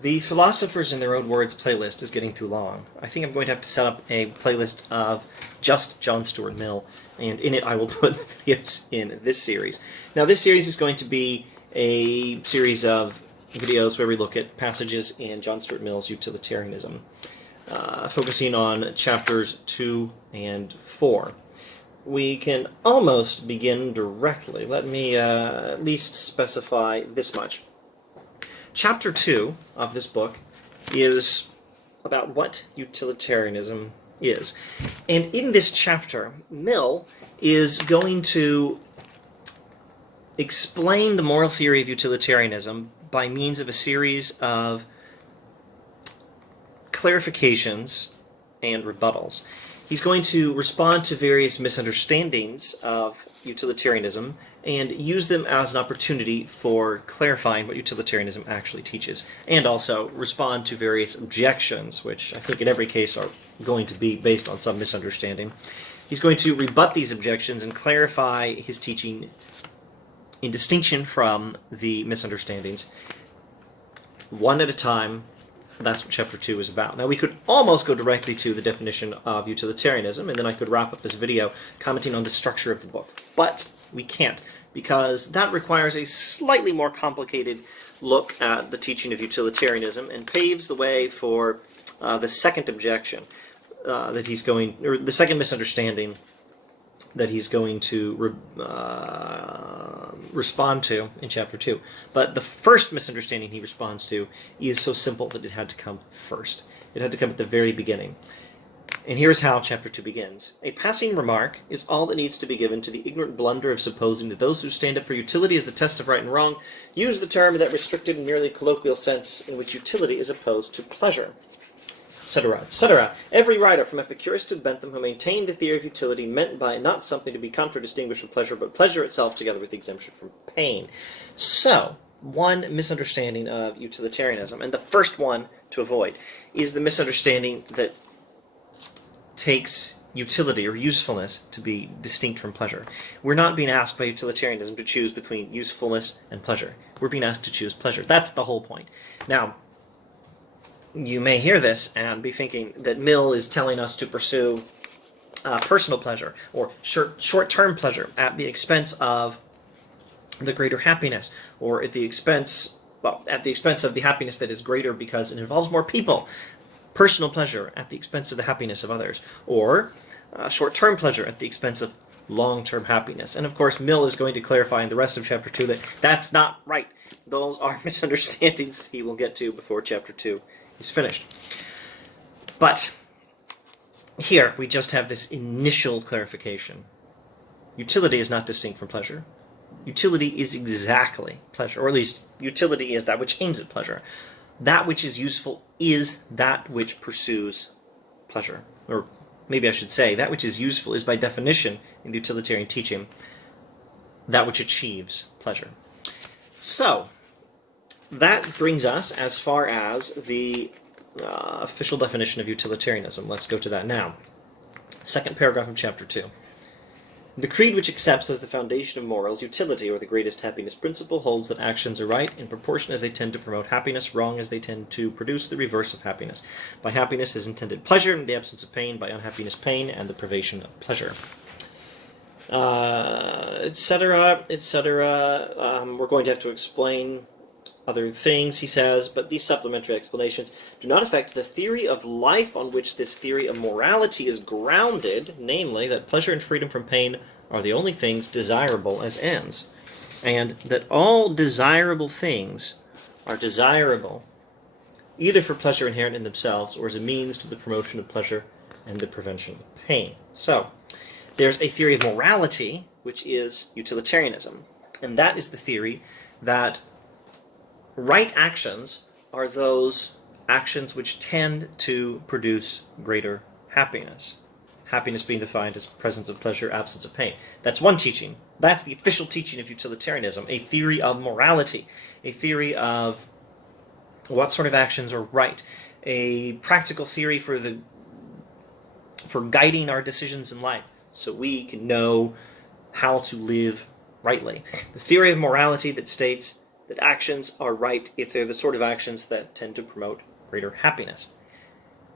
The Philosophers in Their Own Words playlist is getting too long. I think I'm going to have to set up a playlist of just John Stuart Mill, and in it I will put videos in this series. Now, this series is going to be a series of videos where we look at passages in John Stuart Mill's Utilitarianism, focusing on chapters 2 and 4. We can almost begin directly. Let me at least specify this much. Chapter 2 of this book is about what utilitarianism is. And in this chapter, Mill is going to explain the moral theory of utilitarianism by means of a series of clarifications and rebuttals. He's going to respond to various misunderstandings of utilitarianism and use them as an opportunity for clarifying what utilitarianism actually teaches, and also respond to various objections, which I think in every case are going to be based on some misunderstanding. He's going to rebut these objections and clarify his teaching in distinction from the misunderstandings, one at a time. That's what Chapter 2 is about. Now, we could almost go directly to the definition of utilitarianism, and then I could wrap up this video commenting on the structure of the book. But we can't, because that requires a slightly more complicated look at the teaching of utilitarianism and paves the way for the second objection that he's going, or the second misunderstanding that he's going to respond to in Chapter 2. But the first misunderstanding he responds to is so simple that it had to come first. It had to come at the very beginning. And here's how Chapter 2 begins. A passing remark is all that needs to be given to the ignorant blunder of supposing that those who stand up for utility as the test of right and wrong use the term in that restricted and merely colloquial sense in which utility is opposed to pleasure, etc., etc. Every writer, from Epicurus to Bentham, who maintained the theory of utility, meant by it not something to be contradistinguished from pleasure, but pleasure itself together with the exemption from pain. So, one misunderstanding of utilitarianism, and the first one to avoid, is the misunderstanding that takes utility or usefulness to be distinct from pleasure. We're not being asked by utilitarianism to choose between usefulness and pleasure. We're being asked to choose pleasure. That's the whole point. Now, you may hear this and be thinking that Mill is telling us to pursue personal pleasure or short-term pleasure at the expense of the greater happiness, or at the expense of the happiness that is greater because it involves more people. Personal pleasure at the expense of the happiness of others, or short-term pleasure at the expense of long-term happiness. And of course, Mill is going to clarify in the rest of Chapter 2 that that's not right. Those are misunderstandings he will get to before Chapter 2 is finished. But here we just have this initial clarification. Utility is not distinct from pleasure. Utility is exactly pleasure, or at least utility is that which aims at pleasure. That which is useful is that which pursues pleasure. Or maybe I should say, that which is useful is by definition, in the utilitarian teaching, that which achieves pleasure. So, that brings us as far as the official definition of utilitarianism. Let's go to that now. Second paragraph of Chapter 2. The creed which accepts as the foundation of morals utility, or the greatest happiness principle, holds that actions are right in proportion as they tend to promote happiness, wrong as they tend to produce the reverse of happiness. By happiness is intended pleasure, and the absence of pain; by unhappiness, pain, and the privation of pleasure. Etc., etc. We're going to have to explain other things, he says, but these supplementary explanations do not affect the theory of life on which this theory of morality is grounded, namely that pleasure and freedom from pain are the only things desirable as ends, and that all desirable things are desirable either for pleasure inherent in themselves or as a means to the promotion of pleasure and the prevention of pain. So, there's a theory of morality, which is utilitarianism, and that is the theory that right actions are those actions which tend to produce greater happiness. Happiness being defined as presence of pleasure, absence of pain. That's one teaching. That's the official teaching of utilitarianism, a theory of morality, a theory of what sort of actions are right, a practical theory for guiding our decisions in life so we can know how to live rightly. The theory of morality that states that actions are right if they're the sort of actions that tend to promote greater happiness.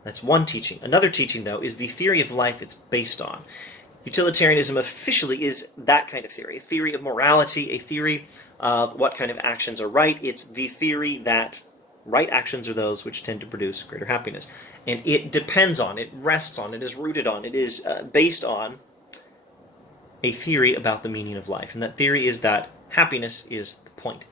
That's one teaching. Another teaching, though, is the theory of life it's based on. Utilitarianism officially is that kind of theory, a theory of morality, a theory of what kind of actions are right. It's the theory that right actions are those which tend to produce greater happiness. And it depends on, it rests on, it is rooted on, it is based on a theory about the meaning of life. And that theory is that happiness is the point.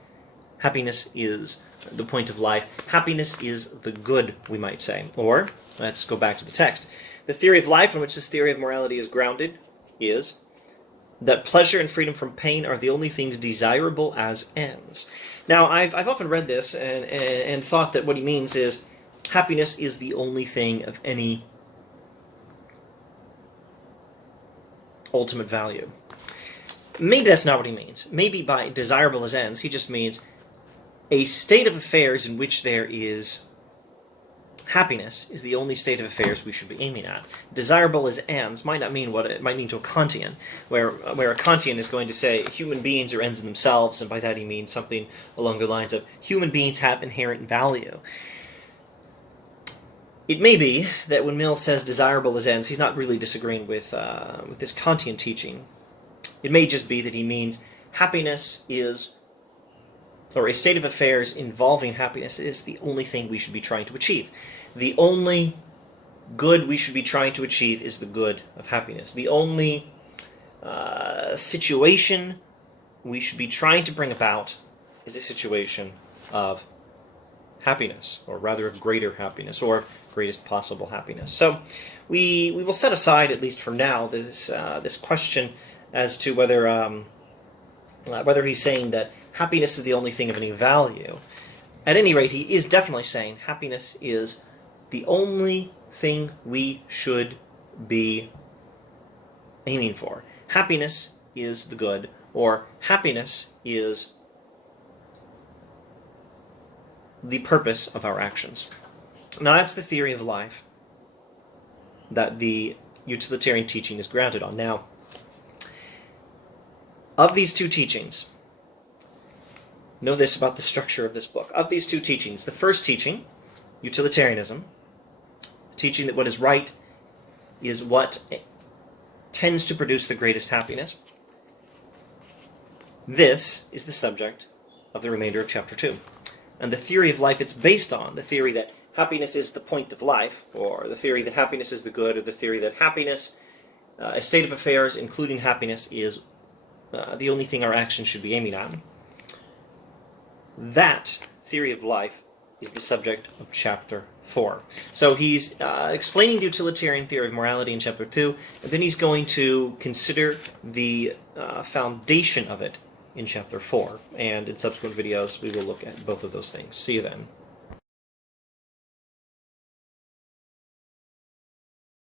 Happiness is the point of life. Happiness is the good, we might say. Or, let's go back to the text. The theory of life on which this theory of morality is grounded is that pleasure and freedom from pain are the only things desirable as ends. Now, I've often read this and thought that what he means is happiness is the only thing of any ultimate value. Maybe that's not what he means. Maybe by desirable as ends, he just means a state of affairs in which there is happiness is the only state of affairs we should be aiming at. Desirable as ends might not mean what it might mean to a Kantian, where a Kantian is going to say human beings are ends in themselves, and by that he means something along the lines of human beings have inherent value. It may be that when Mill says desirable as ends, he's not really disagreeing with this Kantian teaching. It may just be that he means happiness is, or a state of affairs involving happiness is the only thing we should be trying to achieve. The only good we should be trying to achieve is the good of happiness. The only situation we should be trying to bring about is a situation of happiness, or rather of greater happiness, or of greatest possible happiness. So we will set aside, at least for now, this question as to whether he's saying that happiness is the only thing of any value. At any rate, he is definitely saying happiness is the only thing we should be aiming for. Happiness is the good, or happiness is the purpose of our actions. Now, that's the theory of life that the utilitarian teaching is grounded on. Now, of these two teachings, know this about the structure of this book. Of these two teachings, the first teaching, utilitarianism, teaching that what is right is what tends to produce the greatest happiness, this is the subject of the remainder of Chapter 2. And the theory of life it's based on, the theory that happiness is the point of life, or the theory that happiness is the good, or the theory that happiness, a state of affairs including happiness, is the only thing our actions should be aiming at. That theory of life is the subject of Chapter 4. So he's explaining the utilitarian theory of morality in Chapter 2, and then he's going to consider the foundation of it in Chapter 4. And in subsequent videos, we will look at both of those things. See you then.